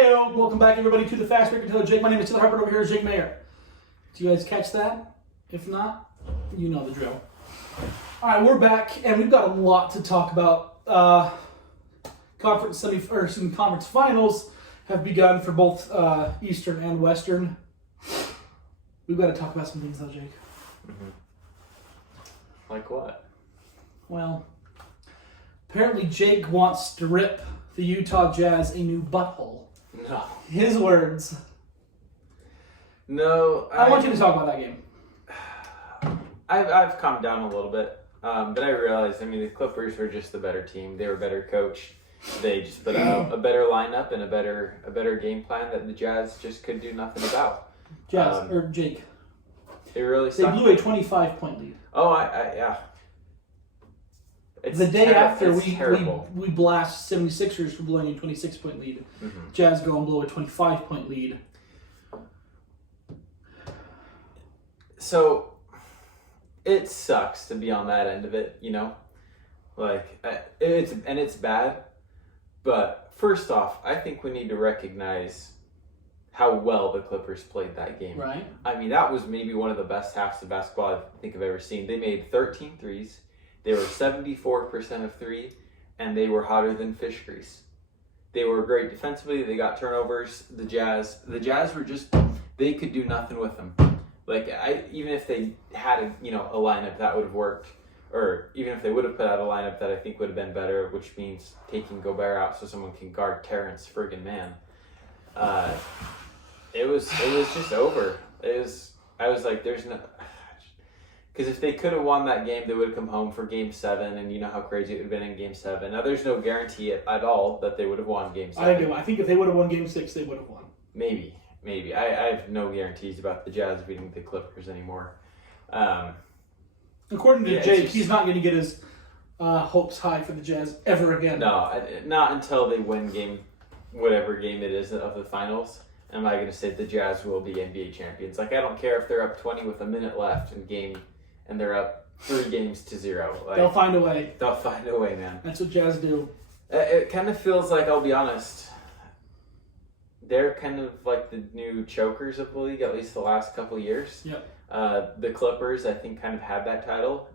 Hey, welcome back everybody to the Fast Break Until Jake. My name is Taylor Harper. Over here is Jake Mayer. Did you guys catch that? If not, you know the drill. All right, we're back and we've got a lot to talk about. Conference finals have begun for both Eastern and Western. We've got to talk about some things though, Jake. Mm-hmm. Like what? Well, apparently Jake wants to rip the Utah Jazz a new butthole. No. His words. No. I want you to talk about that game. I've calmed down a little bit, but I realized, the Clippers were just the better team. They were better coached. They just put out a better lineup and a better game plan that the Jazz just could do nothing about. Jake. It really They blew a 25-point lead. Oh, yeah. It's the day after terrible. we blast 76ers for blowing a 26-point lead. Mm-hmm. Jazz go and blow a 25-point lead. So, it sucks to be on that end of it, you know? It's bad. But first off, I think we need to recognize how well the Clippers played that game. Right. That was maybe one of the best halves of basketball I think I've ever seen. They made 13 threes. They were 74% of three, and they were hotter than fish grease. They were great defensively. They got turnovers. The Jazz were just, they could do nothing with them. Even if they had a lineup that would have worked, or even if they would have put out a lineup that I think would have been better, which means taking Gobert out so someone can guard Terrence friggin' Mann. It was just over. I was like, there's no... Because if they could have won that game, they would have come home for Game 7, and you know how crazy it would have been in Game 7. Now, there's no guarantee at all that they would have won Game 7. I think if they would have won Game 6, they would have won. Maybe. I have no guarantees about the Jazz beating the Clippers anymore. According to Jake, he's not going to get his hopes high for the Jazz ever again. No, not until they win whatever game it is of the finals. Am I going to say the Jazz will be NBA champions? I don't care if they're up 20 with a minute left in game and they're up 3-0. They'll find a way. They'll find a way, man. That's what Jazz do. It kind of feels like, I'll be honest, they're kind of like the new chokers of the league, at least the last couple of years. Yep. The Clippers, I think, kind of had that title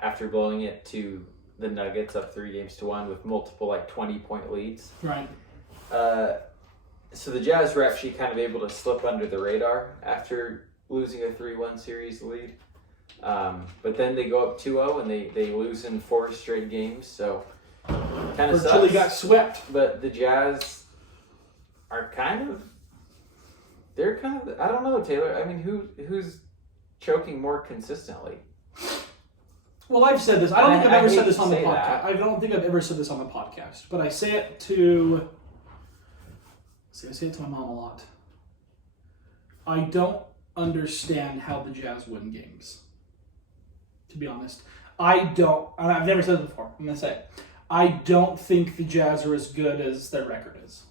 after blowing it to the Nuggets up 3-1 with multiple 20-point leads. Right. So the Jazz were actually kind of able to slip under the radar after losing a 3-1 series lead. But then they go up 2-0 and they lose in 4 straight games. So kind of sucks. Chile got swept. But the Jazz are I don't know, Taylor. Who's choking more consistently? Well, I've said this. I don't think I've ever said this on the podcast. That. I don't think I've ever said this on the podcast, but I say it to... I say it to my mom a lot. I don't understand how the Jazz win games. To be honest. I don't. And I've never said it before. I'm going to say it. I don't think the Jazz are as good as their record is.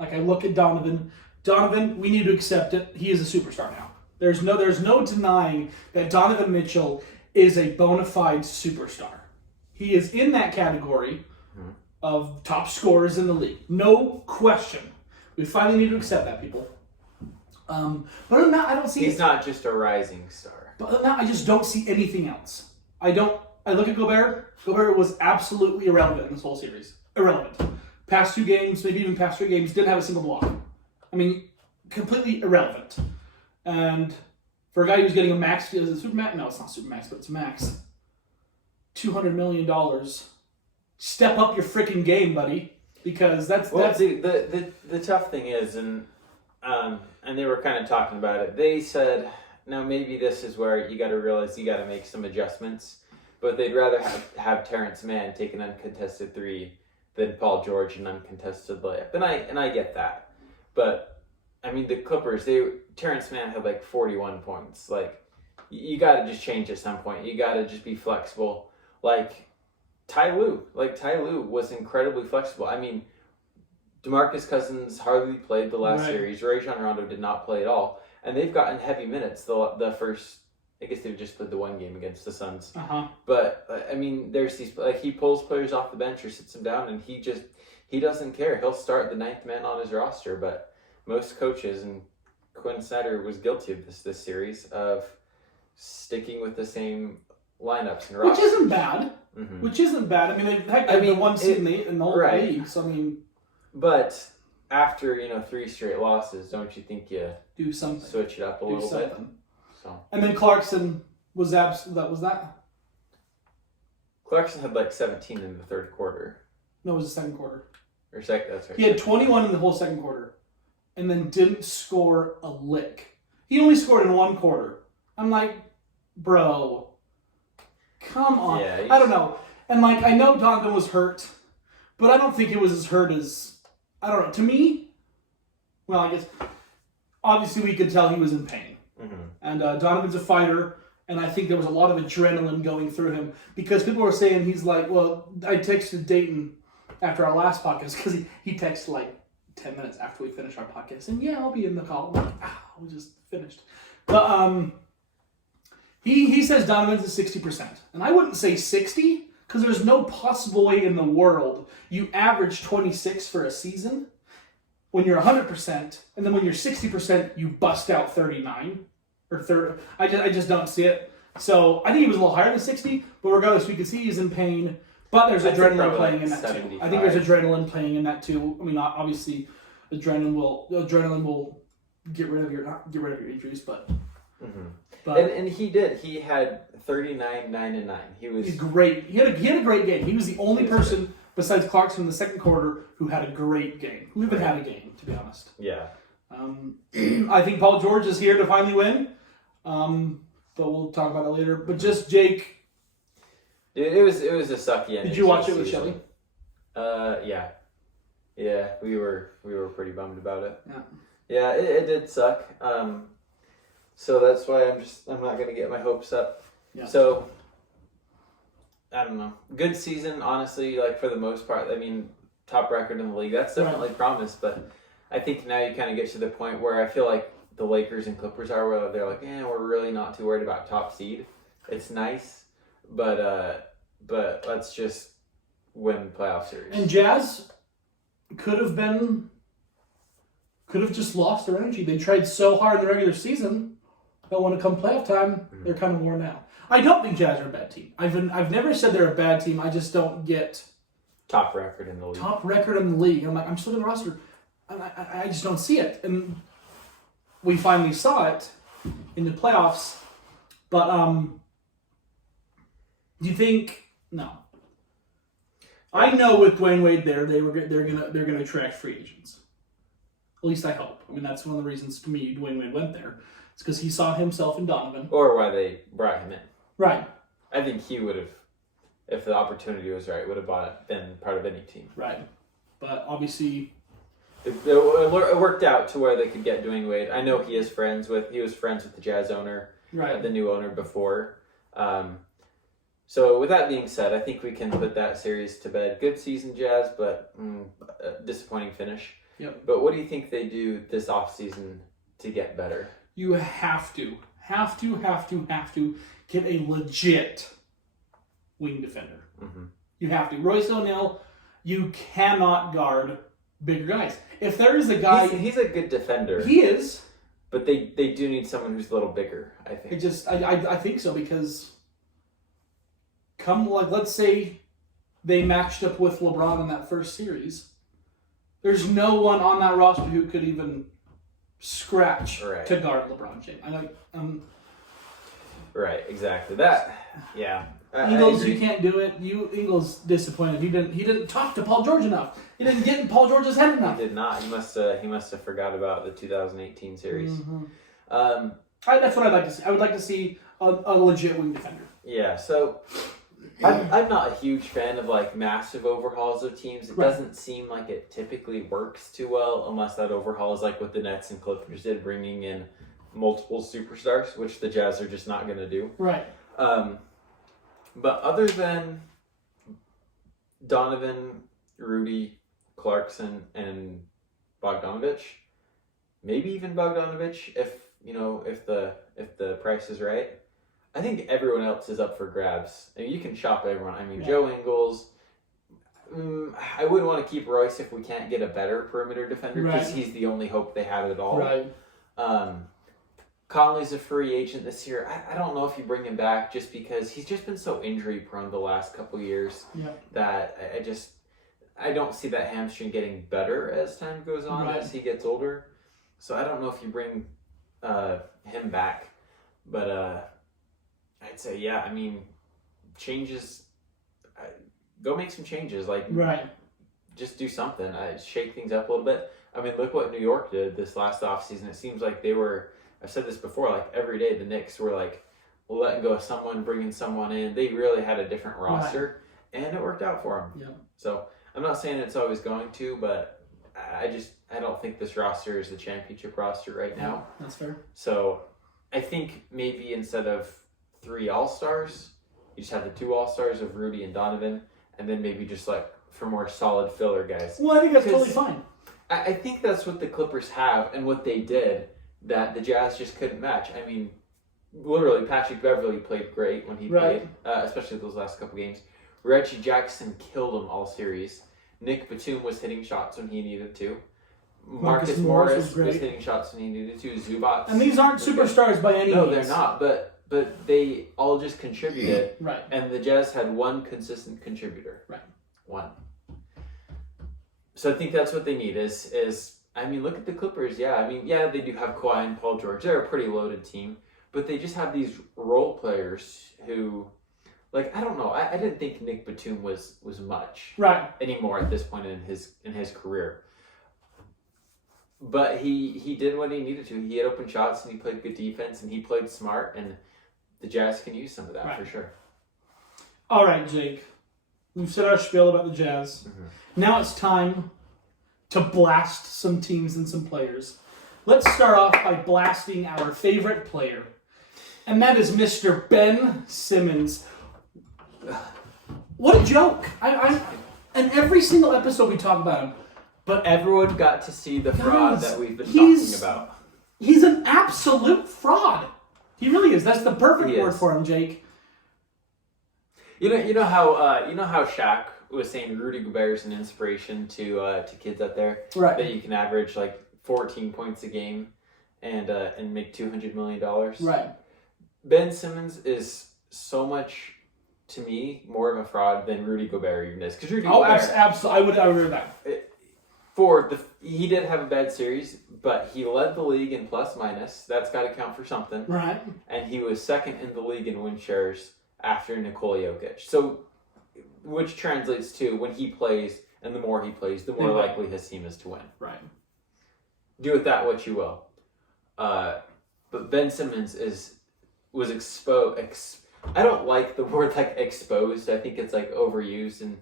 I look at Donovan. Donovan, we need to accept it. He is a superstar now. There's no denying that Donovan Mitchell is a bona fide superstar. He is in that category of top scorers in the league. No question. We finally need to accept that, people. But other than that, I don't see... He's not just a rising star. But other than that, I just don't see anything else. I look at Gobert. Gobert was absolutely irrelevant in this whole series. Irrelevant. Past 2 games, maybe even past 3 games, didn't have a single block. Completely irrelevant. And for a guy who's getting a max... Is it Supermax? No, it's not Supermax, but it's max. $200 million. Step up your freaking game, buddy. Because that's the tough thing is, and they were kind of talking about it. They said, now maybe this is where you got to realize you got to make some adjustments, but they'd rather have Terrence Mann take an uncontested 3 than Paul George an uncontested layup, and I get that, but the Clippers, Terrence Mann had 41 points. You got to just change at some point. You got to just be flexible. Ty Lue was incredibly flexible. DeMarcus Cousins hardly played the last series. Rajon Rondo did not play at all. And they've gotten heavy minutes the first... I guess they've just played the 1 game against the Suns. Uh-huh. But, there's these... he pulls players off the bench or sits them down, and he he doesn't care. He'll start the 9th man on his roster, but most coaches, and Quinn Snyder was guilty of this series, of sticking with the same lineups and rosters. Which isn't bad. Mm-hmm. Which isn't bad. I mean, they've the one seed in the whole league. So, I mean... But after, 3 straight losses, don't you think you do something, switch it up a little bit? So. And then Clarkson was that? Clarkson had like 17 in the third quarter. No, it was the second quarter. That's right. He had 21 in the whole second quarter, and then didn't score a lick. He only scored in one quarter. I'm like, bro, come on. Yeah, I don't know. And like, I know Donovan was hurt, but I don't think it was as hurt as, I don't know. To me, well, I guess obviously we could tell he was in pain. Mm-hmm. And Donovan's a fighter. And I think there was a lot of adrenaline going through him because people were saying he's like, well, I texted Dayton after our last podcast because he texted like 10 minutes after we finished our podcast. And yeah, I'll be in the call. I'm like, we just finished. But he says Donovan's at 60%. And I wouldn't say 60 because there's no possible way in the world you average 26 for a season when you're 100%. And then when you're 60%, you bust out 39. Or 30. I just don't see it. So I think he was a little higher than 60, but regardless, we can see he's in pain. But there's adrenaline playing in that too. I think there's adrenaline playing in that too. I mean, obviously, adrenaline will get rid of your injuries, but. Mm-hmm. But and he did. He had 39, 9, and 9. He's great. He had a great game. He was the only person besides Clarkson in the second quarter who had a great game. Who even had a game, to be honest. Yeah. I think Paul George is here to finally win. But we'll talk about it later. But just Jake. Dude, it was a sucky ending. Did you watch it with Shelly? Yeah. Yeah, we were pretty bummed about it. Yeah. Yeah, it did suck. So that's why I'm not gonna get my hopes up. Yeah. So I don't know. Good season, honestly, like for the most part. I mean, top record in the league. That's definitely promised, but I think now you kind of get to the point where I feel like the Lakers and Clippers are, where they're like, we're really not too worried about top seed. It's nice, but let's just win playoff series. And Jazz could have just lost their energy. They tried so hard in the regular season, but when it comes playoff time, they're kind of worn out. I don't think Jazz are a bad team. I've never said they're a bad team. I just don't get top record in the league. I'm like, I'm still in the roster. I just don't see it. And we finally saw it in the playoffs. But do you think no? I know with Dwayne Wade there, they're gonna attract free agents. At least I hope. I mean, that's one of the reasons to me Dwayne Wade went there. It's because he saw himself in Donovan. Or why they brought him in. Right. I think he would have, if the opportunity was right, would have been part of any team. Right. But obviously, it worked out to where they could get Dwayne Wade. I know he was friends with the Jazz owner, right, the new owner before. So with that being said, I think we can put that series to bed. Good season, Jazz, but disappointing finish. Yep. But what do you think they do this offseason to get better? You have to get a legit wing defender. Mm-hmm. You have to. Royce O'Neal, you cannot guard bigger guys. If there is a guy... He's a good defender. He is. But they do need someone who's a little bigger, I think. I think so, because let's say they matched up with LeBron in that first series. There's no one on that roster who could even scratch to guard LeBron James. Right, exactly. That, yeah. Ingles, you can't do it. Ingles disappointed. He didn't talk to Paul George enough. He didn't get in Paul George's head enough. He did not. He must have forgot about the 2018 series. Mm-hmm. That's what I'd like to see. I would like to see a legit wing defender. Yeah. So I'm not a huge fan of like massive overhauls of teams. It doesn't seem like it typically works too well unless that overhaul is like what the Nets and Clippers did, bringing in multiple superstars, which the Jazz are just not going to do. Right. But other than Donovan, Rudy, Clarkson, and Bogdanovich, maybe even Bogdanovich, if the price is right, I think everyone else is up for grabs. And you can shop everyone. I mean, Joe Ingles, I wouldn't want to keep Royce if we can't get a better perimeter defender because Right. he's the only hope they have at all. Right. Conley's a free agent this year. I don't know if you bring him back just because he's just been so injury prone the last couple years Yeah. that I don't see that hamstring getting better as time goes on Right. as he gets older. So I don't know if you bring him back, but I'd say yeah. I mean, changes. Go make some changes. Like Right. just do something. Shake things up a little bit. I mean, look what New York did this last offseason. It seems like they were. I've said this before. Like every day, the Knicks were like letting go of someone, bringing someone in. They really had a different roster, and it worked out for them. Yeah. So I'm not saying it's always going to, but I don't think this roster is the championship roster right now. That's fair. So I think maybe instead of 3 All-Stars, you just have the 2 All-Stars of Rudy and Donovan, and then maybe just like for more solid filler guys. Well, I think that's totally Because- fine. I think that's what the Clippers have and what they did that the Jazz just couldn't match. I mean, literally, Patrick Beverly played great when he Right. played, especially those last couple games. Reggie Jackson killed them all series. Nick Batum was hitting shots when he needed to. Marcus Morris was great. was hitting shots when he needed to. Zubats. And these aren't was good. superstars by any No, means. they're not. But they all just contributed, Right. and the Jazz had one consistent contributor. Right. One. So I think that's what they need is I mean, look at the Clippers. Yeah, I mean, yeah, they do have Kawhi and Paul George. They're a pretty loaded team, but they just have these role players who, like, I don't know. I didn't think Nick Batum was much Right. anymore at this point in his career. But he did what he needed to. He had open shots and he played good defense and he played smart, and the Jazz can use some of that Right. for sure. All right, Jake. We've said our spiel about the Jazz. Mhm. Now it's time to blast some teams and some players. Let's start off by blasting our favorite player, and that is Mr. Ben Simmons. What a joke! And every single episode we talk about him, but Everyone got to see the fraud Guys, that we've been he's- talking about. he's an absolute fraud. He really is. That's the perfect He word is. for him, Jake. You know how Shaq was saying Rudy Gobert is an inspiration to kids out there, Right. that you can average like 14 points a game and make $200 million. Right. Ben Simmons is so much, to me, more of a fraud than Rudy Gobert even is. Because Rudy Oh, Gobert, absolutely. I would agree with that. he did have a bad series, but he led the league in plus minus. That's got to count for something. Right. And he was second in the league in win shares after Nikola Jokic. So, which translates to when he plays, and the more he plays, the more Right. likely his team is to win. Right. Do with that what you will. But Ben Simmons was exposed. I don't like the word like exposed. I think it's like overused and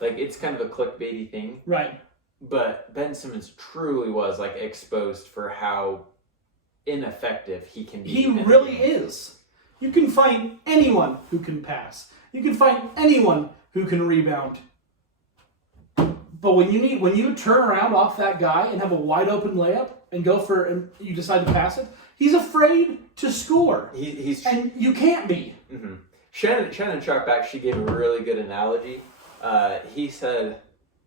like it's kind of a clickbaity thing. Right. But Ben Simmons truly was like exposed for how ineffective he can be. He in a really game. is. You can find anyone who can pass. You can find anyone who can rebound. But when you turn around off that guy and have a wide open layup and and you decide to pass it, he's afraid to score. He's And you can't be. Mm-hmm. Shannon Sharp actually gave a really good analogy. He said,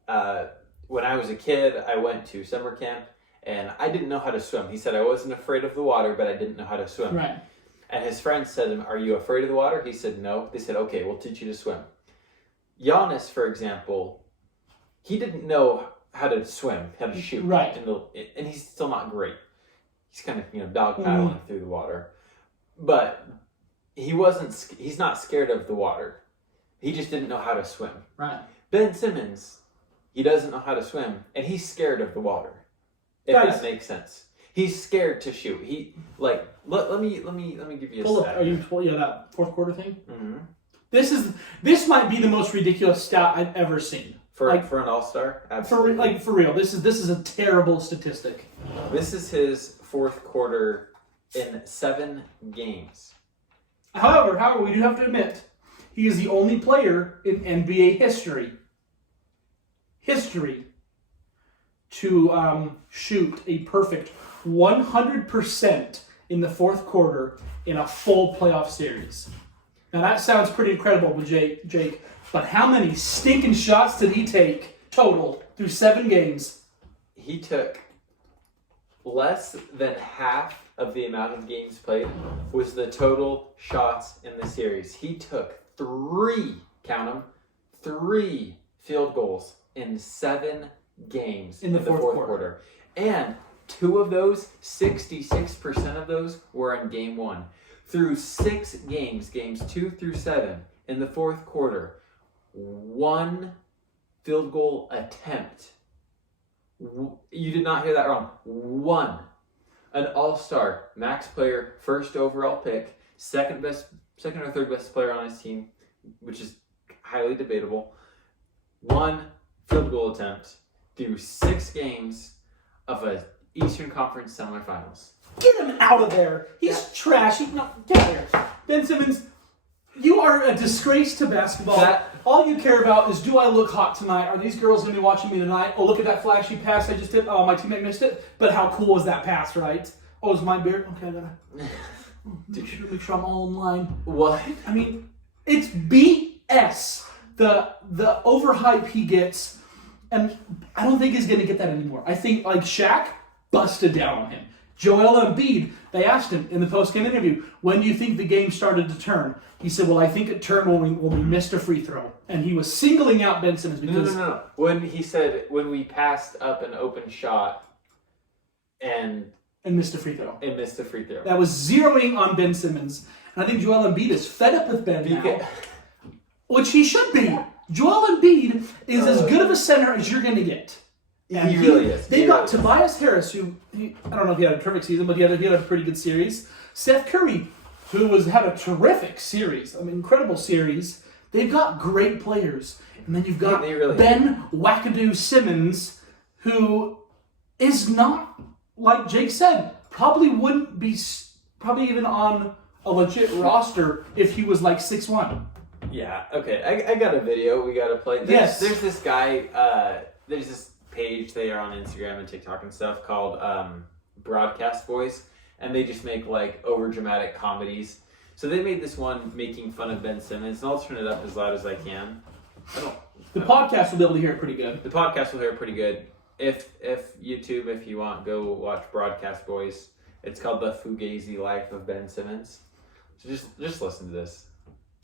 when I was a kid, I went to summer camp and I didn't know how to swim. He said I wasn't afraid of the water, but I didn't know how to swim. Right. And his friends said to him, "Are you afraid of the water?" He said, "No." They said, "Okay, we'll teach you to swim." Giannis, for example, he didn't know how to swim, how to shoot. Right. And he's still not great. He's kind of, dog paddling through the water. But he's not scared of the water. He just didn't know how to swim. Right. Ben Simmons, he doesn't know how to swim, and he's scared of the water. If Guys. that makes sense. He's scared to shoot. Let me give you a Pull up. stat. Are you that fourth quarter thing? Mm-hmm. This might be the most ridiculous stat I've ever seen. For Like- an all-star? For Absolutely. for real, this is a terrible statistic. This is his fourth quarter in 7 games. However, we do have to admit, he is the only player in NBA history to shoot a perfect 100% in the fourth quarter in a full playoff series. Now that sounds pretty incredible, but Jake, But how many stinking shots did he take total through 7 games? He took less than half of the amount of games played was the total shots in the series. He took 3, count them, 3 field goals in 7 games In the fourth quarter. And 2 of those, 66% of those were in game 1. Through 6 games, games 2 through 7, in the fourth quarter, 1 field goal attempt. You did not hear that wrong. 1. An all-star, max player, first overall pick, second or third best player on his team, which is highly debatable. 1 field goal attempt through 6 games of a Eastern Conference semifinals. Get him out of there. He's trash. No, get out of there. Ben Simmons, you are a disgrace to basketball. All you care about is, do I look hot tonight? Are these girls going to be watching me tonight? Oh, look at that flashy pass I just did. Oh, my teammate missed it. But how cool was that pass, right? Oh, is my beard? Okay, I gotta make sure I'm all in line. What? I mean, it's BS. The overhype he gets, and I don't think he's going to get that anymore. I think, like Shaq, busted down on him. Joel Embiid, they asked him in the post-game interview, when do you think the game started to turn? He said, well, I think it turned when we missed a free throw. And he was singling out Ben Simmons because... No. When he said, when we passed up an open shot and missed a free throw. That was zeroing on Ben Simmons. And I think Joel Embiid is fed up with Ben now. Which he should be. Joel Embiid is as good of a center as you're going to get. And he really is. They got Tobias Harris, who, I don't know if he had a terrific season, but he had a pretty good series. Seth Curry, who had a terrific series, incredible series. They've got great players. And then you've got Ben Wackadoo Simmons, who is not, like Jake said, probably wouldn't be even on a legit roster if he was like 6'1". Yeah, okay. I got a video we got to play. There's this guy, there's this page, they are on Instagram and TikTok and stuff, called Broadcast Boys, and they just make like over dramatic comedies. So they made this one making fun of Ben Simmons, and I'll turn it up as loud as I can. The podcast will be able to hear it pretty good. The podcast will hear it pretty good. If YouTube, if you want, go watch Broadcast Boys. It's called The Fugazi Life of Ben Simmons. So just listen to this.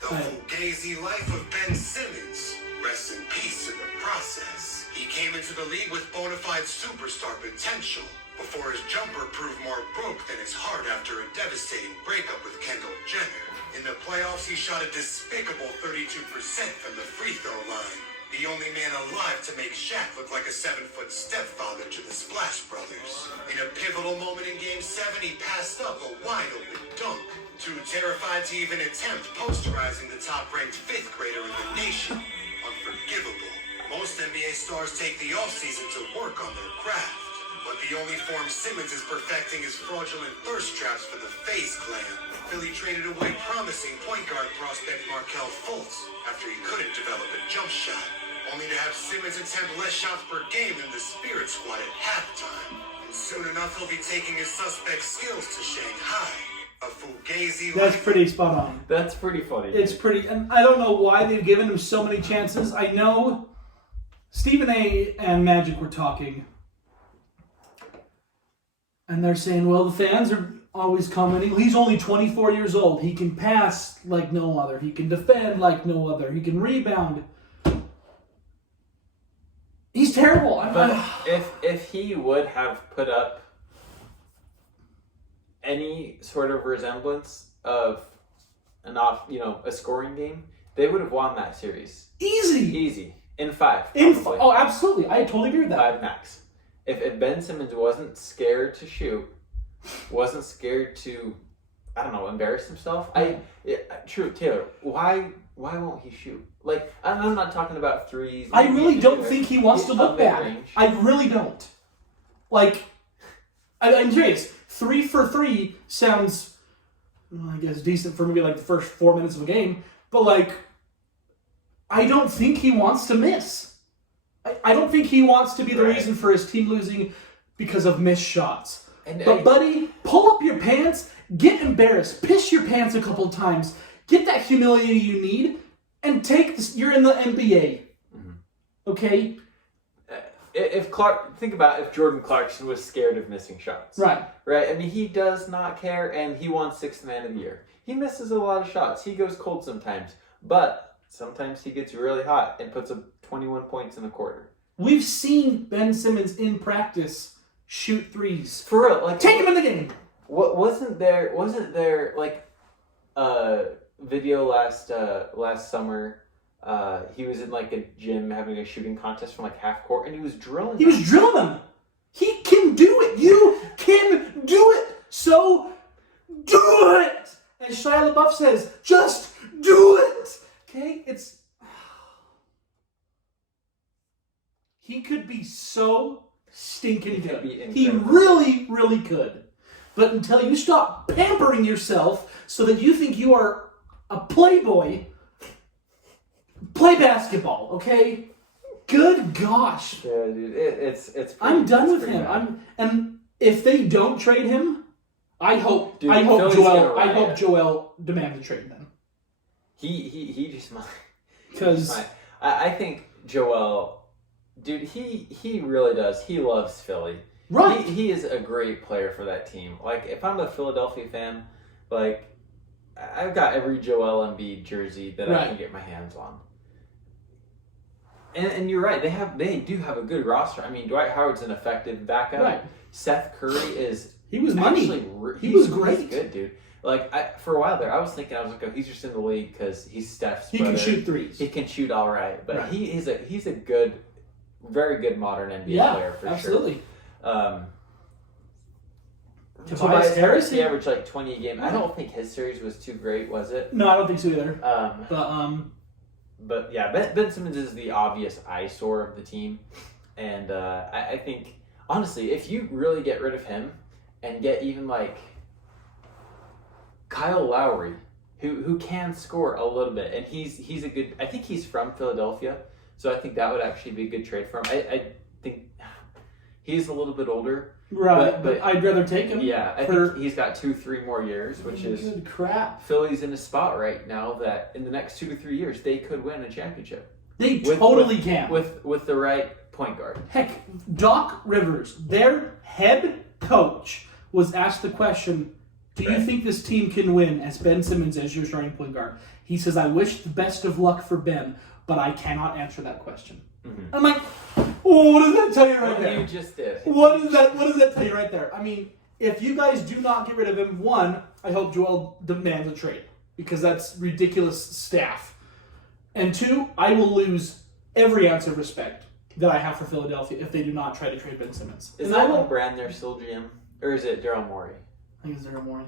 The Fugazi Life of Ben Simmons. Rest in peace in the process. He came into the league with bona fide superstar potential before his jumper proved more broke than his heart after a devastating breakup with Kendall Jenner. In the playoffs, he shot a despicable 32% from the free throw line. The only man alive to make Shaq look like a 7-foot stepfather to the Splash Brothers. In a pivotal moment in Game 7, he passed up a wide-open dunk. Too terrified to even attempt posterizing the top-ranked 5th grader in the nation. Unforgivable. Most NBA stars take the offseason to work on their craft. But the only form Simmons is perfecting is fraudulent thirst traps for the FaZe clan. Philly traded away promising point guard prospect Markelle Fultz after he couldn't develop a jump shot, only to have Simmons attempt less shots per game than the Spirit Squad at halftime. And soon enough, he'll be taking his suspect skills to Shanghai. A Fugazi. That's pretty spot on. That's pretty funny. It's pretty, and I don't know why they've given him so many chances. I know Stephen A. and Magic were talking, and they're saying, well, the fans are always commenting, he's only 24 years old. He can pass like no other. He can defend like no other. He can rebound. He's terrible. But if he would have put up any sort of resemblance of a scoring game, they would have won that series. Easy. In 5. Oh, absolutely. I totally agree with that. 5 max. If Ben Simmons wasn't scared to shoot, wasn't scared to, I don't know, embarrass himself. True, Taylor. Why won't he shoot? Like, I'm not talking about threes. I really don't think he wants to look bad. I really don't. Like, I'm serious. 3 for 3 sounds, I guess, decent for maybe like the first 4 minutes of a game. But like, I don't think he wants to miss. I don't think he wants to be the reason for his team losing because of missed shots. But buddy, pull up your pants, get embarrassed, piss your pants a couple of times, get that humility you need, and take this. You're in the NBA. Okay? If Jordan Clarkson was scared of missing shots. Right. Right? I mean, he does not care, and he won 6th man of the year. He misses a lot of shots. He goes cold sometimes. But sometimes he gets really hot and puts up 21 points in a quarter. We've seen Ben Simmons in practice shoot threes. For real. Like, Take him in the game. Wasn't there like a video last summer? He was in like a gym having a shooting contest from like half court, and he was drilling. He was drilling them. He can do it. You can do it. So do it. And Shia LaBeouf says, just do it. Okay? He could be so stinking He could good. be He incredible. really, really could. But until you stop pampering yourself so that you think you are a playboy, play basketball, okay? Good gosh. Yeah, dude, it's. I'm done it's with pretty him. bad. And if they don't trade him, I hope Philly's gonna riot. Joel demands a trade then. He just might. Because I think Joel, dude, he really does. He loves Philly. right. He is a great player for that team. Like, if I'm a Philadelphia fan, like, I've got every Joel Embiid jersey that I Right. can get my hands on. And you're right. They do have a good roster. I mean, Dwight Howard's an effective backup. Right. Seth Curry is He was money. He he's was great. He's good, dude. Like, for a while there, I was like, oh, he's just in the league because he's Steph's He brother. can shoot threes. He can shoot all right, but Right. he's a good, very good modern NBA Yeah, player for absolutely. sure. Tobias Harris, he averaged like 20 a game. I don't think his series was too great, was it? No, I don't think so either. But yeah, Ben Simmons is the obvious eyesore of the team, and I think honestly, if you really get rid of him and get even like Kyle Lowry, who can score a little bit, and he's a good. I think he's from Philadelphia, so I think that would actually be a good trade for him. I think he's a little bit older. Right, but I'd rather take him. Yeah, I think he's got 2-3 more years, which is good crap. Philly's in a spot right now that in the next 2 to 3 years they could win a championship They totally can. with the right point guard. Heck, Doc Rivers, their head coach, was asked the question, do you think this team can win as Ben Simmons as your starting point guard? He says, I wish the best of luck for Ben, but I cannot answer that question. Mm-hmm. I'm like, oh, what does that tell you right What there? you just did. What does that tell you right there? I mean, if you guys do not get rid of him, one, I hope Joel demands a trade because that's ridiculous staff. And two, I will lose every ounce of respect that I have for Philadelphia if they do not try to trade Ben Simmons. Is And I that will. one Brand there still GM? Or is it Daryl Morey? I think it's Daryl Morey.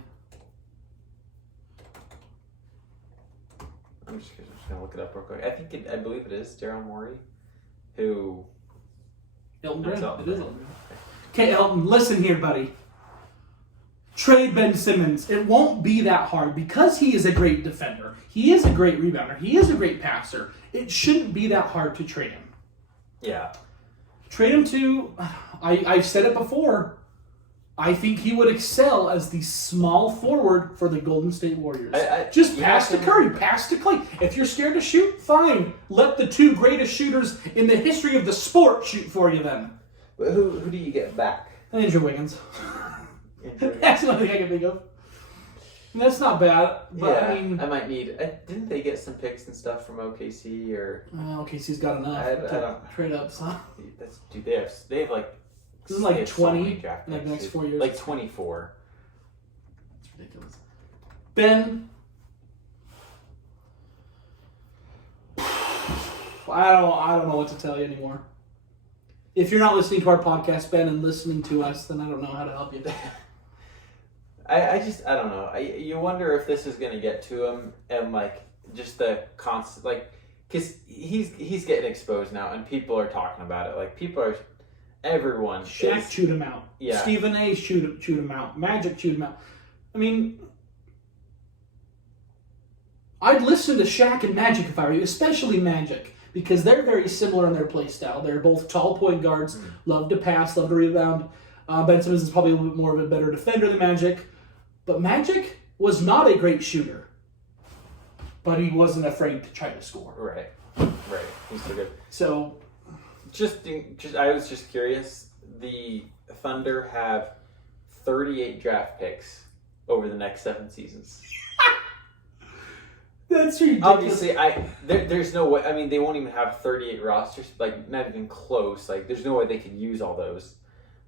I'm just gonna look it up real quick. I believe it is Daryl Morey, who. Elton That's Brand. Elton It is Brand. Elton Brand. Okay, Elton, listen here, buddy. Trade Ben Simmons. It won't be that hard because he is a great defender. He is a great rebounder. He is a great passer. It shouldn't be that hard to trade him. Yeah. Trade him to, I've said it before, I think he would excel as the small forward for the Golden State Warriors. Just pass to Curry, pass to Clay. If you're scared to shoot, fine. Let the two greatest shooters in the history of the sport shoot for you then. But who do you get back? Andrew Wiggins. That's the only thing I can think of. And that's not bad, but yeah, I mean, I might need. Didn't they get some picks and stuff from OKC or? OKC's got enough I to don't- trade up, so. Dude, they have like. This is like they have so 20 many draft in like the picks, next dude. 4 years. Like 24. It's ridiculous. Ben, I don't know what to tell you anymore. If you're not listening to our podcast, Ben, and listening to us, then I don't know how to help you. I don't know. You wonder if this is gonna get to him and like just the constant because he's getting exposed now and people are talking about it. Like everyone. Shaq chewed him out. Yeah. Stephen A. chewed him out. Magic chewed him out. I mean, I'd listen to Shaq and Magic if I were you, especially Magic, because they're very similar in their play style. They're both tall point guards, love to pass, love to rebound. Ben Simmons is probably a little bit more of a better defender than Magic, but Magic was not a great shooter. but he wasn't afraid to try to score. Right. He's so good. So, I was just curious. The Thunder have 38 draft picks over the next 7 seasons. that's ridiculous. Obviously, there's no way. I mean, they won't even have 38 rosters. Like, not even close. Like, there's no way they could use all those.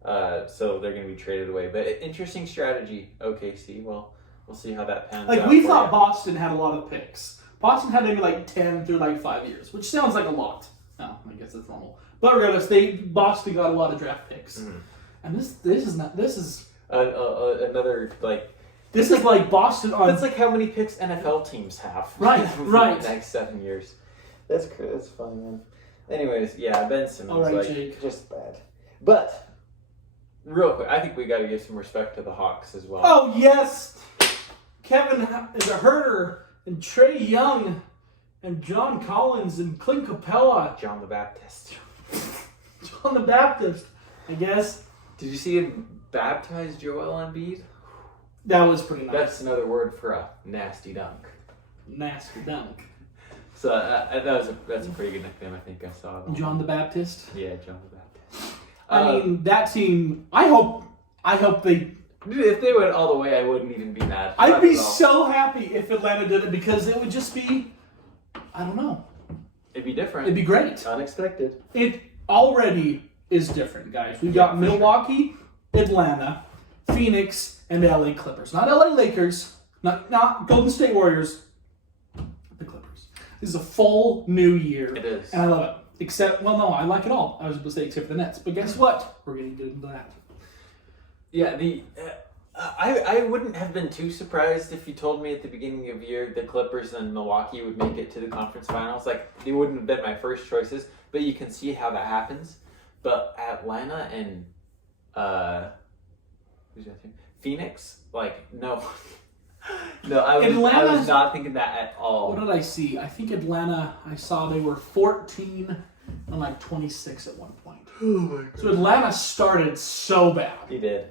So they're going to be traded away. But interesting strategy, OKC. Well, we'll see how that pans out. Like, we thought Boston had a lot of picks. Boston had maybe like 10 through like 5 years, which sounds like a lot. No, I guess that's normal. But regardless, Boston got a lot of draft picks. Mm-hmm. And this is another, like... This is like Boston on... That's like how many picks NFL teams have. Right, for right. the next 7 years. That's funny, man. Anyways, yeah, Ben Simmons, All right, like, Jake. just bad. But, real quick, I think we got to give some respect to the Hawks as well. Oh, yes! Kevin is a Herter, and Trey Young, and John Collins, and Clint Capella. John the Baptist. John the Baptist, I guess. Did you see him baptize Joel Embiid? That was pretty nice. That's another word for a nasty dunk. Nasty dunk. So that's a pretty good nickname. I think I saw it. John the Baptist. Yeah, John the Baptist. I mean, that team. I hope they. Dude, if they went all the way, I wouldn't even be mad. I'd be so happy if Atlanta did it because it would just be. I don't know. It'd be different. It'd be great. Unexpected. It already is different, guys. We've got Milwaukee, Atlanta, Phoenix, and the LA Clippers. Not LA Lakers, not Golden State Warriors, the Clippers. This is a full new year. It is. And I love it. Except, well, no, I like it all. I was going to say except for the Nets. But guess what? We're going to get into that. Yeah, I wouldn't have been too surprised if you told me at the beginning of the year the Clippers and Milwaukee would make it to the conference finals. Like, they wouldn't have been my first choices, but you can see how that happens. But Atlanta and who's that team? Phoenix, like, no. No, I was not thinking that at all. What did I see? I think Atlanta, I saw they were 14 and like 26 at one point. Oh my God. So Atlanta started so bad. He did.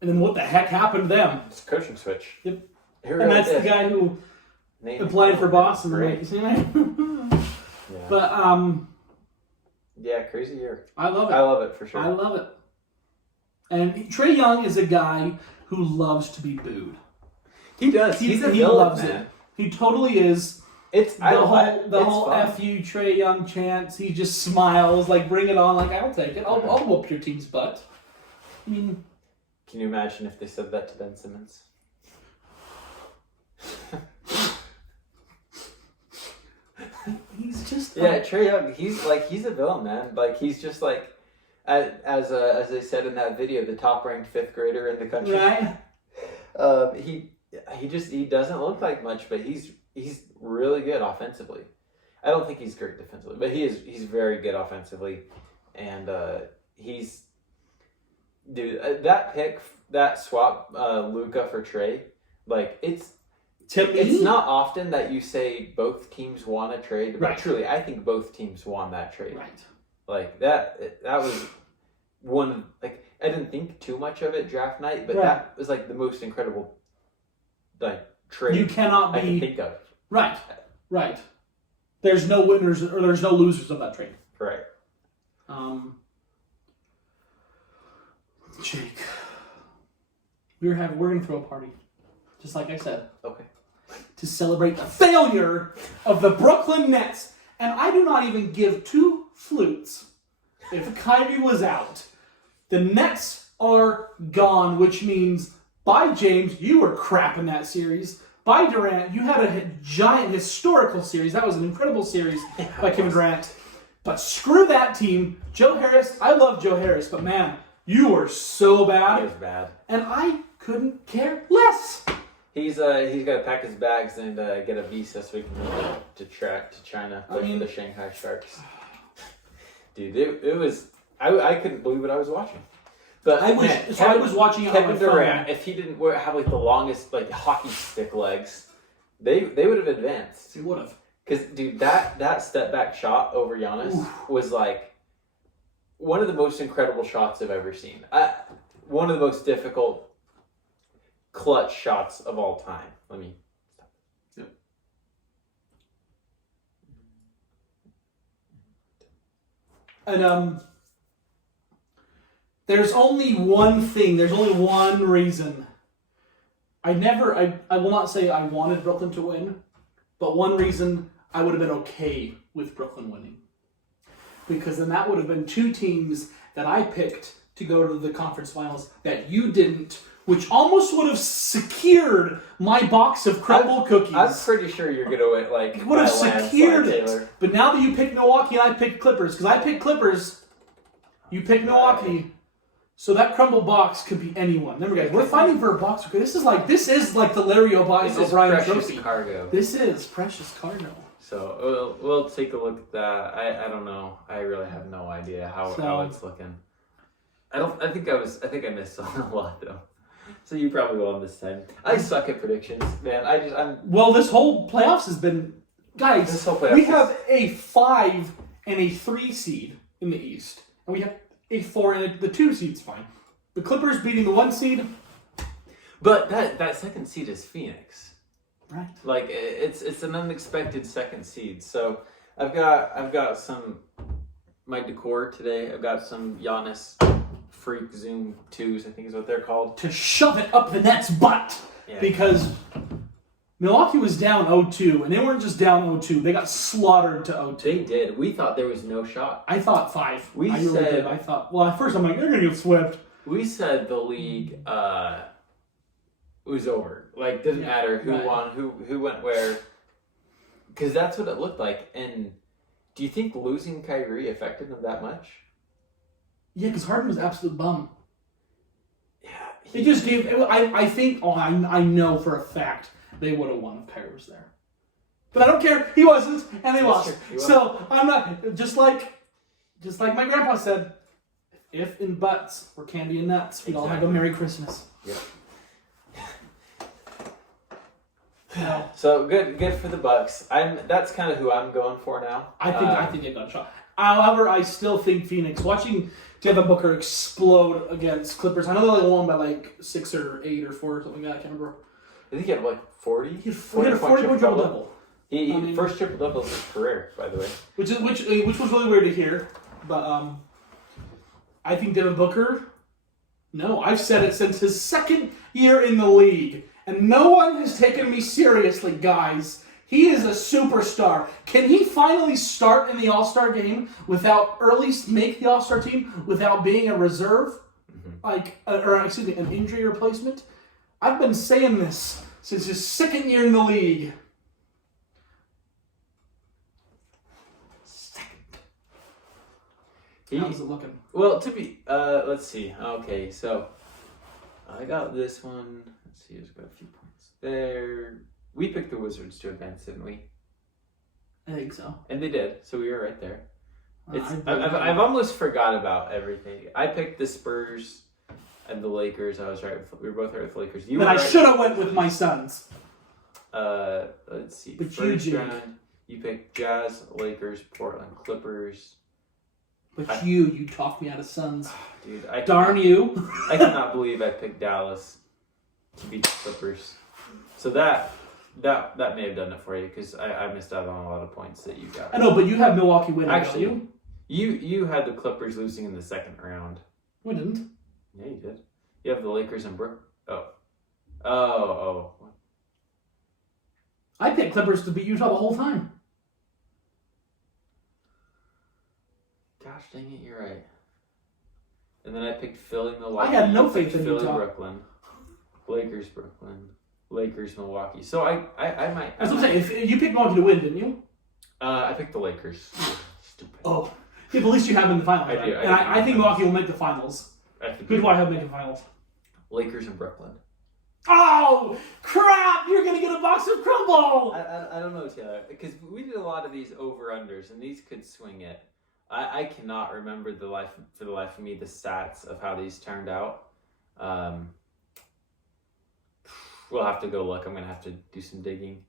And then what the heck happened to them? It's a coaching switch. Yep. Here And that's the guy who applied for Boston. Great. Right? See that? Yeah. But Yeah, crazy year. I love it. I love it for sure. I love it. And Trey Young is a guy who loves to be booed. He does. He He's a villain, loves man. it. He totally is. It's The whole fun. F you Trey Young chants. He just smiles like, bring it on. Like, I'll take it. I'll whoop your team's butt. I mean, Can you imagine if they said that to Ben Simmons? he's just Yeah, Trey Young. He's a villain, man. Like, he's just like, as they said in that video, the top ranked 5th grader in the country. right. He doesn't look like much, but he's really good offensively. I don't think he's great defensively, but he's very good offensively, and that pick, that swap, Luka for Trey, like it's not often that you say both teams won a trade, but Right. truly, I think both teams won that trade. Right. Like that was one, like, I didn't think too much of it draft night, but Right. that was like the most incredible, like, trade You cannot I can be think of. right. Right. There's no winners or there's no losers of that trade. Right. Jake, we're gonna throw a party, just like I said, Okay. to celebrate the failure of the Brooklyn Nets. And I do not even give 2 flutes if Kyrie was out. The Nets are gone, which means, bye James, you were crap in that series. Bye Durant, you had a giant historical series. That was an incredible series by Kevin Durant. But screw that team. Joe Harris, I love Joe Harris, but man, you were so It bad. was bad. And I couldn't care less. He's got to pack his bags and get a visa so he can move to China, play for the Shanghai Sharks. Dude, it was, I couldn't believe what I was watching. But I was watching it on Kevin my phone. Durant, if he didn't have like the longest like hockey stick legs, they would have advanced. He would have. Because dude, that step back shot over Giannis was like one of the most incredible shots I've ever seen. One of the most difficult clutch shots of all time. Let me stop. Yep. And there's only one thing. There's only one reason. I will not say I wanted Brooklyn to win, but one reason I would have been okay with Brooklyn winning. Because then that would have been two teams that I picked to go to the conference finals that you didn't, which almost would have secured my box of crumble cookies. I'm pretty sure you're going to win, like, It would have by a landslide, secured it. Taylor. But now that you picked Milwaukee and I picked Clippers, because I picked Clippers, you picked Milwaukee. So that crumble box could be anyone. Remember, guys, we're fighting for a box. Okay, this is like the Larry This is O'Brien precious trophy. cargo. This is precious cargo. So we'll take a look at that. I don't know. I really have no idea how it's looking. I think I missed on a lot though. So you probably won this time. I suck at predictions, man. Well, this whole playoffs has been, guys. This whole playoffs We have a 5 and a 3 seed in the East, and we have a 4 and the 2 seed's fine. The Clippers beating the 1 seed, But that second seed is Phoenix. right? Like it's an unexpected second seed. So I've got some my decor today. I've got some Giannis Freak Zoom 2s, I think is what they're called. To shove it up the Nets' butt. Yeah. Because Milwaukee was down 0-2, and they weren't just down 0-2. They got slaughtered to 0-2. They did. We thought there was no shot. I thought 5. We I really said- did. I thought, well, at first I'm like, they're going to get swept. We said the league was over. Like, didn't matter who right. won, who went where. Because that's what it looked like. And do you think losing Kyrie affected them that much? Yeah, because Harden was absolute bum. Yeah. He just gave. I think. Oh, I know for a fact they would have won if Kyrie was there. But I don't care. He wasn't, and they lost. True. So I'm not just like my grandpa said. If and buts were candy and nuts, we'd all have a Exactly. Merry Christmas. Yep. No, So good for the Bucks. That's kind of who I'm going for now. I think they got a shot. However, I still think Phoenix. Watching Devin Booker explode against Clippers. I know they won by like 6 or 8 or 4 or something like that. I can't remember. I think he had like 40. He had a 40-point triple-double. He first triple double of his career, by the way. Which was really weird to hear, but I think Devin Booker. No, I've said it since his second year in the league, and no one has taken me seriously, guys. He is a superstar. Can he finally start in the All-Star game without make the All-Star team without being a reserve, an injury replacement? I've been saying this since his second year in the league. How's it looking? Well, let's see. Okay, so I got this one. Let's see, it's got a few points there. We picked the Wizards to advance, didn't we? I think so. And they did, so we were right there. I've I've almost forgot about everything. I picked the Spurs and the Lakers. I was right. We were both right with the Lakers. You Then were I right. should have went with my Suns. Let's see. But First you round, you picked Jazz, Lakers, Portland, Clippers. But you talked me out of Suns. Dude, Darn you. I cannot believe I picked Dallas to beat the Clippers. So that may have done it for you because I missed out on a lot of points that you got. I know, but you have Milwaukee winning, Actually, don't you had the Clippers losing in the second round. you? I didn't. Yeah, you did. You have the Lakers and Oh. I picked Clippers to beat Utah the whole time. Gosh dang it, you're right. And then I picked Philly, Milwaukee. I had no You picked faith in Philly, Utah. Brooklyn. Lakers, Milwaukee. So I might. That's what I'm saying. If you picked Milwaukee to win, didn't you? I picked the Lakers. Stupid. Oh. Yeah, but at least you have them in the finals. I right? do, And I I think Milwaukee will make the finals. Who do I have making finals? Lakers and Brooklyn. Oh, crap! You're going to get a box of crumble! I don't know, Taylor, because we did a lot of these over-unders, and these could swing it. I cannot remember for the life of me the stats of how these turned out. We'll have to go look. I'm going to have to do some digging.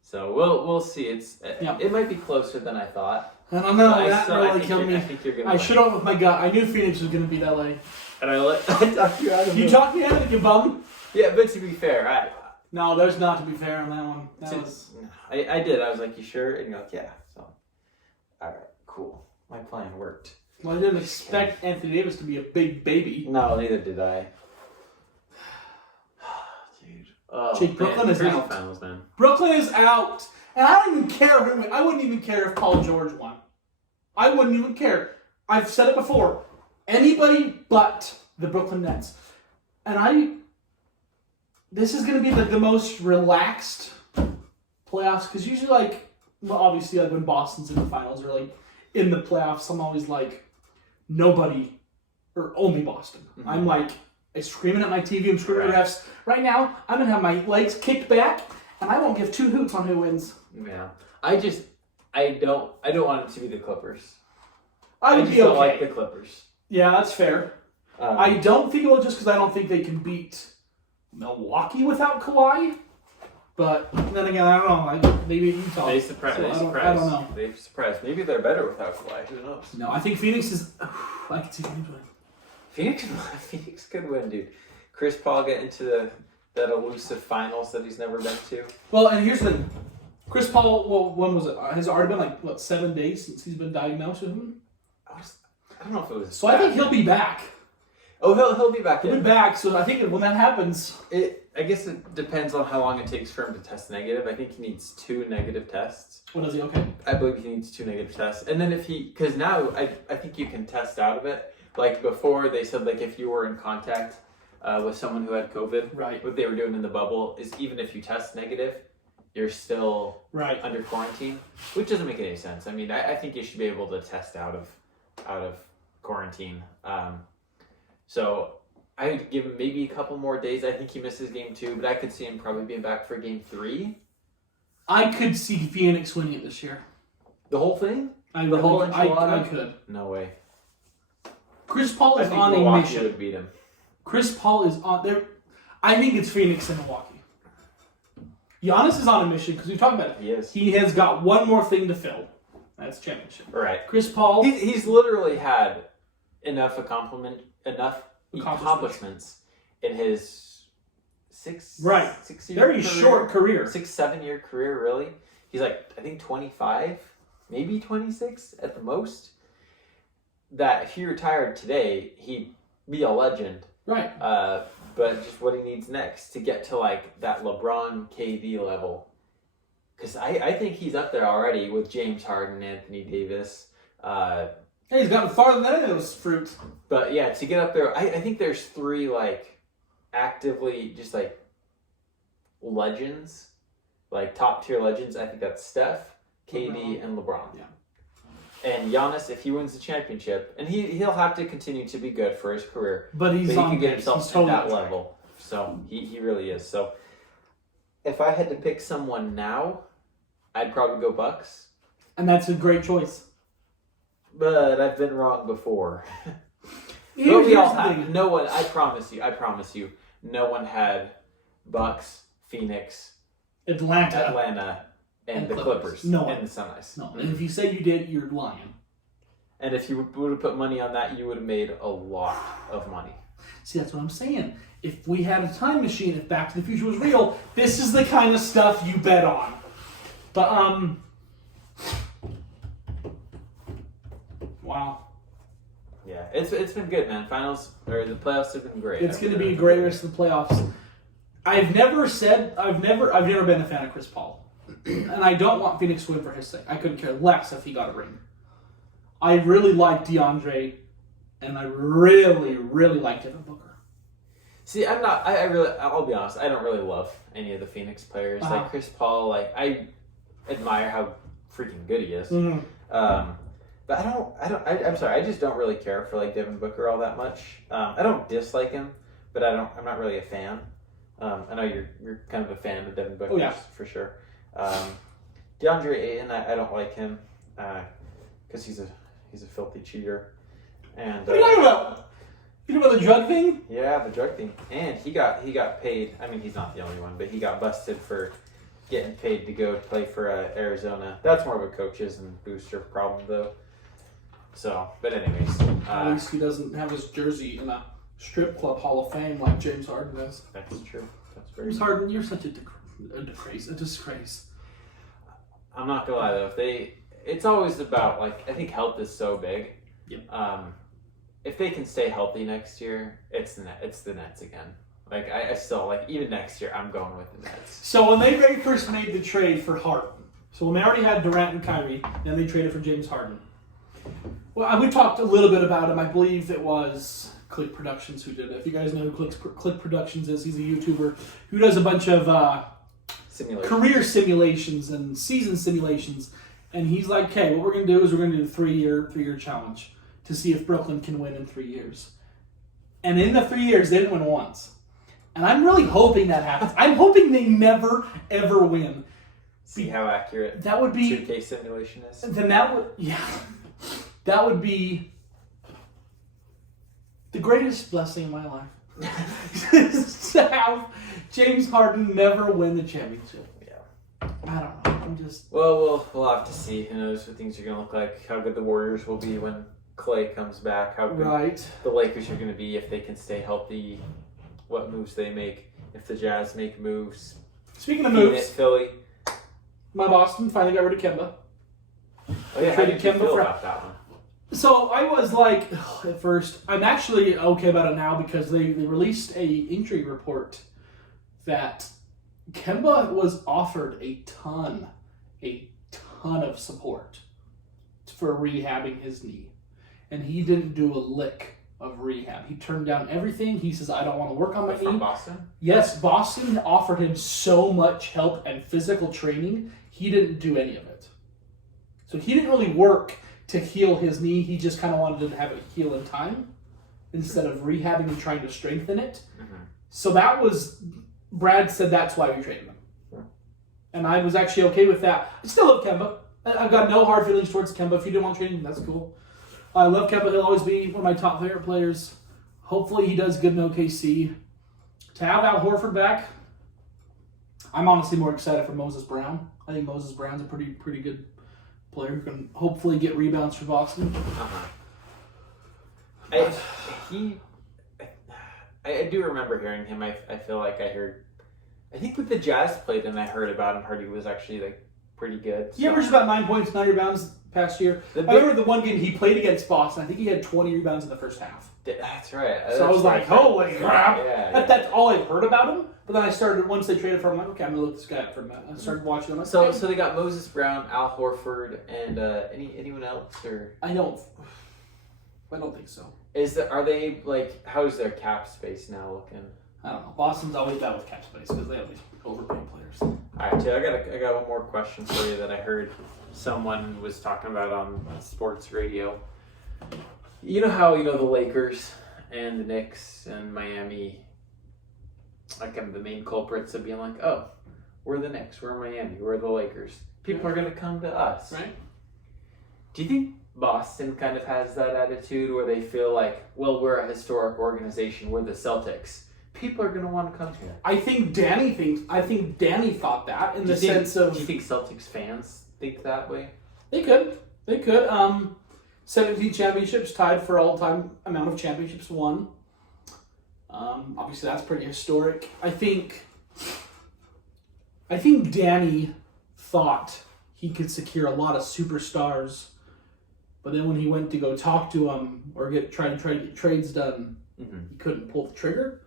So we'll see. It might be closer than I thought. I don't know. But That really killed me. I think you're going to I should have with my gut. I knew Phoenix was going to beat LA. And I talked you out of You it. talked me out of it, you bum. Yeah, but to be fair, No, there's not to be fair on that one. I did. I was like, you sure? And you're like, yeah. So, all right, cool. My plan worked. Well, I didn't expect Anthony Davis to be a big baby. No, neither did I. Dude. Oh, Jake, Brooklyn is Crazy out. Finals, man. Brooklyn is out. And I don't even care who. I wouldn't even care if Paul George won. I wouldn't even care. I've said it before. Anybody but the Brooklyn Nets. And this is going to be like the most relaxed playoffs. Because usually, like, well, obviously, like when Boston's in the finals or like in the playoffs, I'm always like, nobody or only Boston. Mm-hmm. I'm like, I'm screaming at my TV. I'm screaming at refs. Right now, I'm going to have my legs kicked back. And I won't give two hoots on who wins. Yeah. I don't want it to be the Clippers. I would just be don't okay. like the Clippers. Yeah, that's fair. I don't think it will just because I don't think they can beat Milwaukee without Kawhi. But then again, I don't know. Like, maybe Utah. They surprised. I don't know. They surprised. Maybe they're better without Kawhi. Who knows? No, I think Phoenix is. I can see Phoenix win. Phoenix could win, dude. Chris Paul get into that elusive finals that he's never been to. Well, and here's the thing. Chris Paul, well, when was it? Has it already been like, what, 7 days since he's been diagnosed with him? I don't know if it was. So I think he'll be back. Oh, he'll be back. He'll be back, so I think when that happens. I guess it depends on how long it takes for him to test negative. I think he needs 2 negative tests. What does he? Okay. I believe he needs 2 negative tests. And then because now I think you can test out of it. Like before, they said like if you were in contact with someone who had COVID, Right. what they were doing in the bubble is even if you test negative, you're still Right. under quarantine, which doesn't make any sense. I mean, I think you should be able to test out of quarantine. So I would give him maybe a couple more days. I think he misses game 2, but I could see him probably being back for game 3. I could see Phoenix winning it this year. The whole thing? The whole I enchilada? could. No way. Chris Paul I is think on a Milwaukee mission. would beat him. Chris Paul is on there. I think it's Phoenix and Milwaukee. Giannis is on a mission because we talked about it. He is. He has got one more thing to fill. That's championship. Right. Chris Paul. He's literally had enough accomplishments in his 6 Right. 6 year Very career, short career. 6-7 year career, really. He's like, I think 25, maybe 26 at the most. That if he retired today, he'd be a legend. Right. But just what he needs next to get to like that LeBron KD level. Because I think he's up there already with James Harden, Anthony Davis. Hey, he's gotten farther than any of those fruits. But yeah, to get up there, I think there's 3 like actively just like legends, like top tier legends. I think that's Steph, KD, and LeBron. Yeah. And Giannis, if he wins the championship, and he'll have to continue to be good for his career, But but he's he on can get pace. himself He's to totally that on track. level. So he really is. So if I had to pick someone now, I'd probably go Bucks. And that's a great choice. But I've been wrong before. Here's But we all the have. thing. No one, I promise you, no one had Bucks, Phoenix, Atlanta, and the Clippers. No one. And the Sunrise. No, and if you say you did, you're lying. And if you would have put money on that, you would have made a lot of money. See, that's what I'm saying. If we had a time machine, if Back to the Future was real, this is the kind of stuff you bet on. But, wow. Yeah, it's been good, man. The playoffs have been great. It's going to be a great rest of the playoffs. I've never been a fan of Chris Paul. And I don't want Phoenix to win for his sake. I couldn't care less if he got a ring. I really like DeAndre, and I really, really like Devin Booker. See, I'll be honest, I don't really love any of the Phoenix players. Uh-huh. Like Chris Paul, like I admire how freaking good he is. Mm-hmm. But I'm sorry, I just don't really care for like Devin Booker all that much. I don't dislike him, but I'm not really a fan. I know you're kind of a fan of Devin Booker, Oh, yeah. for sure. DeAndre Ayton, I don't like him because he's a filthy cheater. And What are you talking about? You talking about the drug thing? yeah, the drug thing, and he got paid. I mean, he's not the only one, but he got busted for getting paid to go play for Arizona. That's more of a coaches and booster problem, though. So, but anyways, At least he doesn't have his jersey in a strip club Hall of Fame like James Harden does. that's true. That's very James true. Harden, you're such a disgrace. I'm not gonna lie though, it's always about like I think health is so big Yep. If they can stay healthy next year, it's the Nets again. Like I still like even next year, I'm going with the Nets. So when they very first made the trade for Harden, so when they already had Durant and Kyrie, then they traded for James Harden. Well, we talked a little bit about him. I believe it was Click Productions who did it. If you guys know who Click Productions is, he's a YouTuber who does a bunch of career simulations and season simulations. And he's like, okay, what we're going to do is we're going to do a three-year challenge to see if Brooklyn can win in 3 years. And in the 3 years, they didn't win once. And I'm really hoping that happens. I'm hoping they never, ever win. See how accurate that would be 2K simulation is? Then that would be the greatest blessing in my life. To have James Harden never win the championship. Yeah. I don't know. I'm just... Well, we'll have to see. Who knows what things are going to look like. How good the Warriors will be when Clay comes back. How good the Lakers are going to be if they can stay healthy. What moves they make. If the Jazz make moves. Speaking of moves, Philly. My Boston finally got rid of Kemba. Oh yeah, how did you feel about that one? So I was like, at first, I'm actually okay about it now because they released a injury report that Kemba was offered a ton of support for rehabbing his knee. And he didn't do a lick of rehab. He turned down everything. He says, I don't want to work on my knee. From Boston? Yes, Boston offered him so much help and physical training. He didn't do any of it. So he didn't really work to heal his knee. He just kind of wanted to have it heal in time instead of rehabbing and trying to strengthen it. Mm-hmm. So that was, Brad said that's why we traded him. Yeah. And I was actually okay with that. I still love Kemba. I've got no hard feelings towards Kemba. If you didn't want to trade him, that's cool. I love Kemba. He'll always be one of my top favorite players. Hopefully he does good in OKC. To have Al Horford back, I'm honestly more excited for Moses Brown. I think Moses Brown's a pretty good player who can hopefully get rebounds for Boston. I do remember hearing him. I feel like I think with the Jazz played and I heard about him, heard he was actually like pretty good. He averaged about 9 points, 9 rebounds past year. I remember the one game he played against Boston. I think he had 20 rebounds in the first half. That's right. So I was like, holy crap. Yeah. That's all I've heard about him. But then I started, once they traded for him, I'm like, okay, I'm going to look this guy up for a minute. I started watching him. Like, so they got Moses Brown, Al Horford, and anyone else? Or I don't think so. Are they, like, how's their cap space now looking? I don't know. Boston's always bad with cap space because they always overpay players. All right, Jay, I got one more question for you that I heard someone was talking about on sports radio. You know how, the Lakers and the Knicks and Miami, like, the main culprits of being like, oh, we're the Knicks, we're Miami, we're the Lakers. People are going to come to us. Right. Do you think Boston kind of has that attitude where they feel like, well, we're a historic organization, we're the Celtics. People are going to want to come here. I think Danny thought that in the sense of... Do you think Celtics fans think that way? They could. 17 championships, tied for all-time amount of championships won. Obviously, that's pretty historic. I think Danny thought he could secure a lot of superstars, but then when he went to go talk to them or try to get trades done, he couldn't pull the trigger.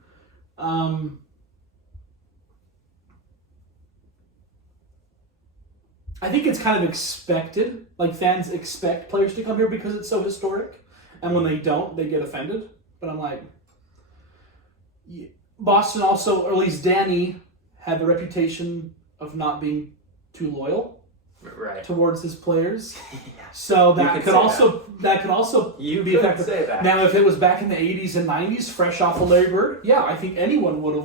I think it's kind of expected. Like, fans expect players to come here because it's so historic. And when they don't, they get offended. But I'm like... Boston also, or at least Danny, had the reputation of not being too loyal towards his players. So that could also be effective. Say that. Now, if it was back in the 80s and 90s, fresh off of Larry Bird, yeah, I think anyone would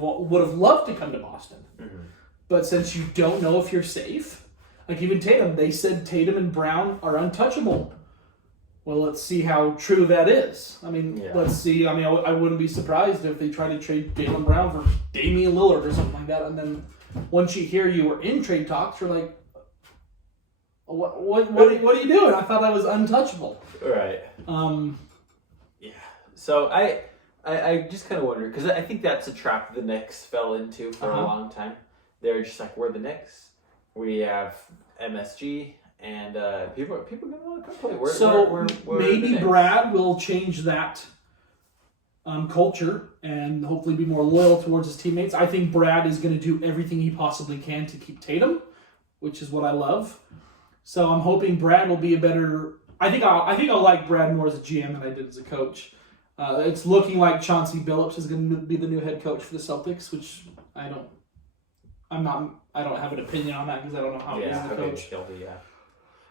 have loved to come to Boston. Mm-hmm. But since you don't know if you're safe... Like even Tatum, they said Tatum and Brown are untouchable. Well, let's see how true that is. I mean, let's see. I mean, I wouldn't be surprised if they tried to trade Jaylen Brown for Damian Lillard or something like that. And then once you hear you were in trade talks, you're like, what are you doing? I thought I was untouchable. Right. Yeah. So I just kind of wonder, because I think that's a trap the Knicks fell into for a long time. They're just like, we're the Knicks. We have MSG, and people are gonna want to come play. We're Maybe the Knicks. Brad will change that culture and hopefully be more loyal towards his teammates. I think Brad is going to do everything he possibly can to keep Tatum, which is what I love. So I'm hoping Brad will be a better. I think I'll like Brad more as a GM than I did as a coach. It's looking like Chauncey Billups is going to be the new head coach for the Celtics, which I don't have an opinion on that because I don't know how he is as a coach. He'll be,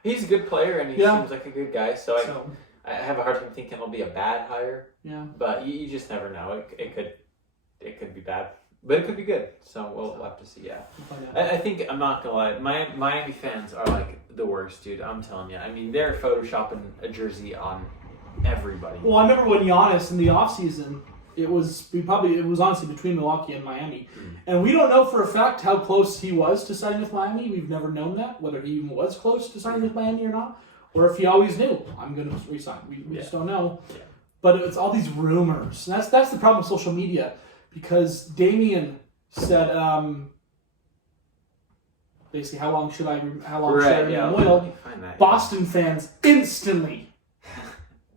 he's a good player and he seems like a good guy. So I have a hard time thinking it'll be a bad hire. Yeah, but you just never know. It could be bad, but it could be good. So we'll have to see. Yeah, I think I'm not gonna lie. Miami fans are like the worst, dude. I'm telling you. I mean, they're photoshopping a jersey on everybody. Well, I remember when Giannis in the offseason, it was honestly between Milwaukee and Miami. And we don't know for a fact how close he was to signing with Miami. We've never known that, whether he even was close to signing with Miami or not, or if he always knew, I'm going to resign. We just don't know. Yeah. But it's all these rumors. And that's the problem with social media, because Damian said, basically, how long should I remain loyal? Boston fans instantly,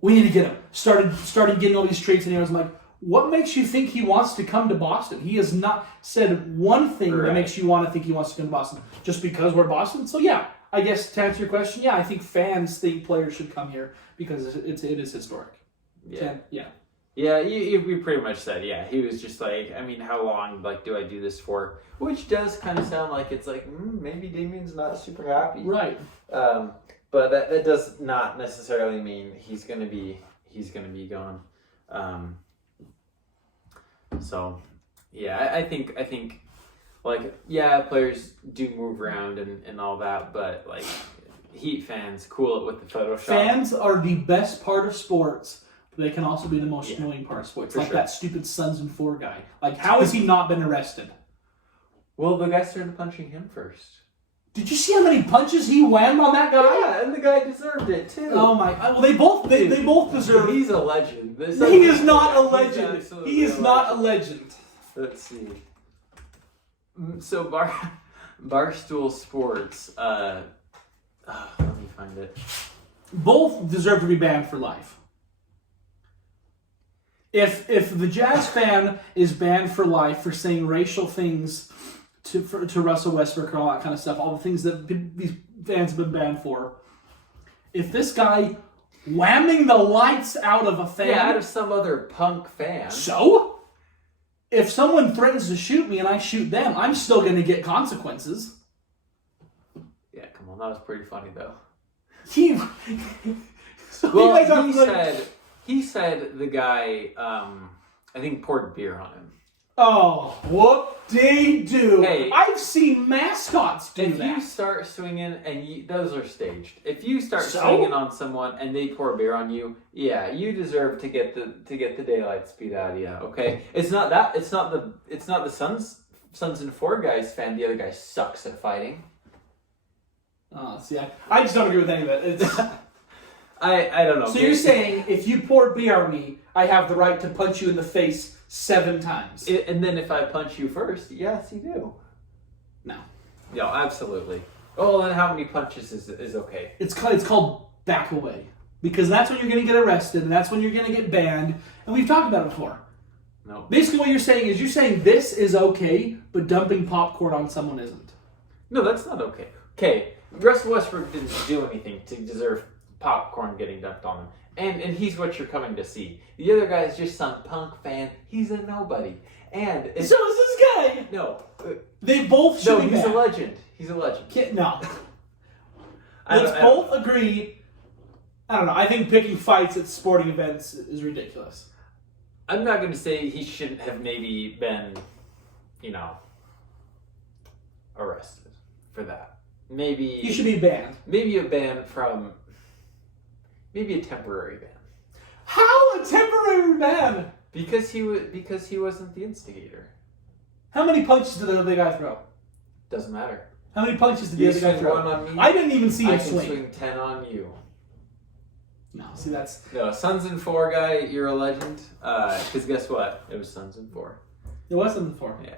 we need to get him. Started getting all these trades and I was like, what makes you think he wants to come to Boston? He has not said one thing that makes you want to think he wants to come to Boston. Just because we're Boston? So yeah, I guess to answer your question, yeah, I think fans think players should come here because it is historic. Yeah. You pretty much said, he was just like, I mean, how long, do I do this for? Which does kind of sound like it's like, maybe Damian's not super happy. Right. But that does not necessarily mean he's gonna be gone. So, yeah, I think players do move around and all that, but Heat fans, cool it with the Photoshop. Fans are the best part of sports, but they can also be the most annoying part of sports. That stupid Suns and 4 guy. How has he not been arrested? Well, the guy started punching him first. Did you see how many punches he whammed on that guy? Yeah, and the guy deserved it too. Oh my! Well, they both deserve it. He's a legend. He is not a legend. He is not a legend. Let's see. So Barstool Sports. Let me find it. Both deserve to be banned for life. If the Jazz fan is banned for life for saying racial things to Russell Westbrook and all that kind of stuff, all the things that these fans have been banned for. If this guy whamming the lights out of a fan... Yeah, out of some other punk fan. So? If someone threatens to shoot me and I shoot them, I'm still going to get consequences. Yeah, come on. That was pretty funny, though. He said the guy, I think, poured beer on him. Oh, what they do? Hey, I've seen mascots do that. If you start swinging, and those are staged. If you start swinging on someone and they pour beer on you, you deserve to get the daylight beat out of you. Okay, it's not the Suns and 4 guys fan. The other guy sucks at fighting. See, I just don't agree with any of it. It's... I don't know. So you're saying if you pour beer on me, I have the right to punch you in the face 7 times? And then if I punch you first, yes, you do. No. Yeah, absolutely. Oh, then how many punches is okay? It's called back away. Because that's when you're going to get arrested, and that's when you're going to get banned. And we've talked about it before. No. Basically what you're saying this is okay, but dumping popcorn on someone isn't. No, that's not okay. Okay, Russell Westbrook didn't do anything to deserve popcorn getting dumped on him. And he's what you're coming to see. The other guy is just some punk fan. He's a nobody. And so is this guy. No. They both should be he's banned. a legend. He's a legend. No. Let's both agree. I don't know. I think picking fights at sporting events is ridiculous. I'm not going to say he shouldn't have maybe been, arrested for that. Maybe he should be banned. Maybe a ban from... Maybe a temporary ban. How a temporary ban? Because he wasn't the instigator. How many punches did the other guy throw? Doesn't matter. How many punches did the other guy throw? 1 on me. I didn't even see him I can swing. swing 10 on you. No, see that's... No, Suns and 4 guy, you're a legend. Because guess what? It was Suns and 4. It wasn't the 4. Yeah.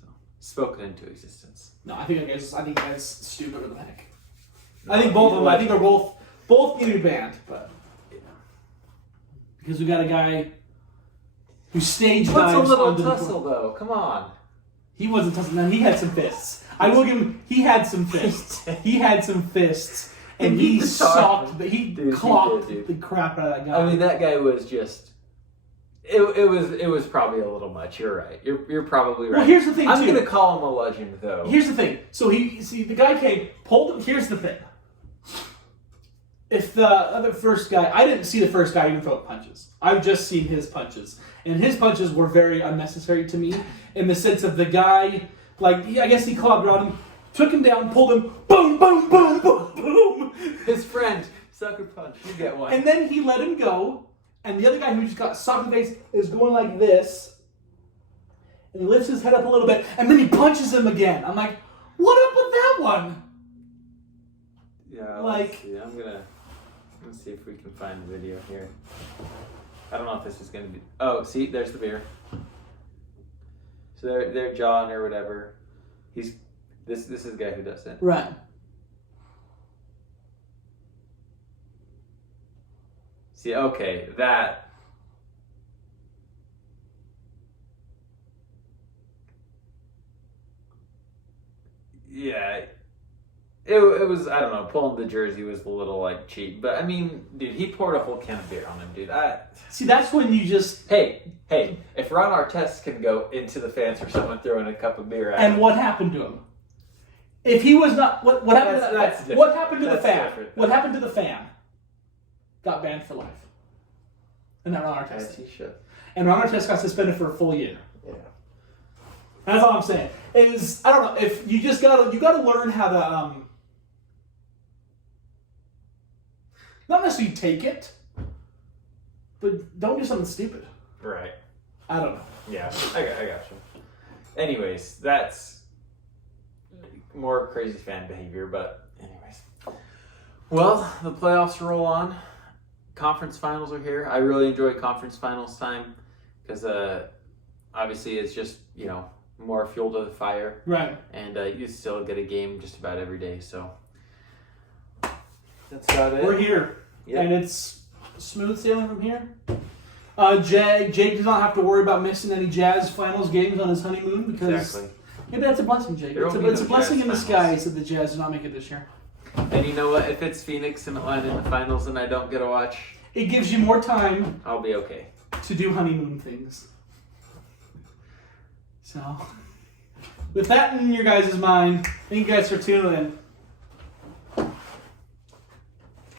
So spoken into existence. No, I think that guy's stupid as the heck. I think both of them. I think they're both need to be banned, but because we got a guy who stage What's a dives little onto the tussle court. though? Come on. He wasn't tussling. Man, he had some fists. I will give him. He had some fists. He had some fists, and he socked. He clocked the crap out of that guy. I mean, that guy was just. It was probably a little much. You're right. You're probably right. Well, here's the thing. I'm too. gonna call him a legend though. Here's the thing. So the guy came, pulled him. Here's the thing. If the other first guy, I didn't see the first guy even throw punches. I've just seen his punches, and his punches were very unnecessary to me in the sense of the guy, like I guess he clobbed around him, took him down, pulled him, boom, boom, boom, boom, boom. His friend sucker punch. You get one. And then he let him go, and the other guy who just got socked in the face is going like this, and he lifts his head up a little bit, and then he punches him again. I'm like, what up with that one? Yeah. Like- Let's see. Let's see if we can find the video here. I don't know if this is gonna be. Oh, see, there's the beer. So they're John or whatever. This is the guy who does it. Right. See, okay, that. Yeah. It was, I don't know, pulling the jersey was a little, like, cheap. But, I mean, dude, he poured a whole can of beer on him, dude. See, that's when you just... Hey, if Ron Artest can go into the fans for someone throwing a cup of beer at And him. what happened to him? If he was not... What happened to That's that? What happened to the That's fan? different. What happened to the fan? Got banned for life. And that Ron As Artest. he should. And Ron Artest got suspended for a full year. Yeah. That's all I'm saying. Is I don't know if you just gotta learn how to not necessarily take it, but don't do something stupid. Right. I don't know. Yeah, I got you. Anyways, that's more crazy fan behavior, but anyways. Well, the playoffs roll on. Conference finals are here. I really enjoy conference finals time because obviously it's just, more fuel to the fire. Right. And you still get a game just about every day, so that's about it. We're here. Yep. And it's smooth sailing from here. Jake does not have to worry about missing any Jazz finals games on his honeymoon because Exactly. maybe that's a blessing, Jake. There It's will a, be it's a no blessing Jazz in finals. disguise that the Jazz do not make it this year. And you know what? If it's Phoenix and Atlanta in the finals and I don't get to watch, It gives you more time I'll be okay. to do honeymoon things. So, with that in your guys' mind, thank you guys for tuning in.